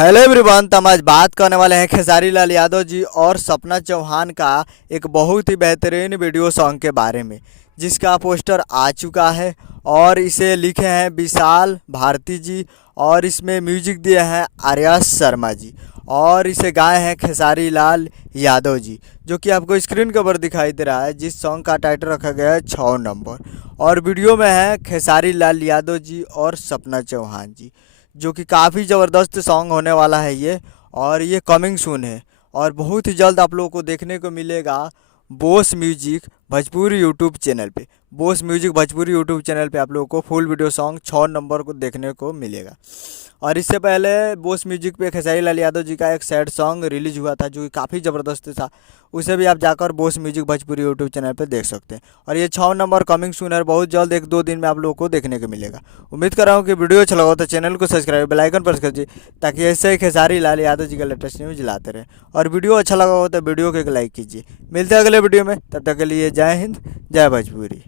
Hello everyone. तो हम आज बात करने वाले हैं खेसारी लाल यादव जी और सपना चौहान का एक बहुत ही बेहतरीन वीडियो सॉन्ग के बारे में, जिसका पोस्टर आ चुका है और इसे लिखे हैं विशाल भारती जी और इसमें म्यूजिक दिए हैं आर्या शर्मा जी और इसे गाए हैं खेसारी लाल यादव जी, जो कि आपको स्क्रीन के ऊपर दिखाई दे रहा है। जिस सॉन्ग का टाइटल रखा गया है 6 नंबर और वीडियो में है खेसारी लाल यादव जी और सपना चौहान जी, जो कि काफ़ी ज़बरदस्त सॉन्ग होने वाला है ये। और ये कमिंग सून है और बहुत ही जल्द आप लोगों को देखने को मिलेगा Bose music Bhojpuri YouTube channel पे। Bose music Bhojpuri YouTube channel पे आप लोगों को फुल वीडियो सॉन्ग 6 नंबर को देखने को मिलेगा। और इससे पहले बोस म्यूजिक पे खेसारी लाल यादव जी का एक सैड सॉन्ग रिलीज हुआ था, जो कि काफ़ी ज़बरदस्त था। उसे भी आप जाकर Bose music Bhojpuri YouTube channel पे देख सकते हैं। और ये 6 नंबर कमिंग सून है, बहुत जल्द 1-2 दिन में आप लोगों को देखने को मिलेगा। उम्मीद कर रहा हूँ कि वीडियो अच्छा लगा तो चैनल को सब्सक्राइब बेल आइकन प्रेस कर दीजिए, ताकि ऐसे ही खेसारी लाल यादव जी का लेटेस्ट न्यूज लाते रहें। और वीडियो अच्छा लगा हो तो वीडियो को एक लाइक कीजिए। मिलते हैं अगले वीडियो में, तब तक के लिए जय हिंद, जय भोजपुरी।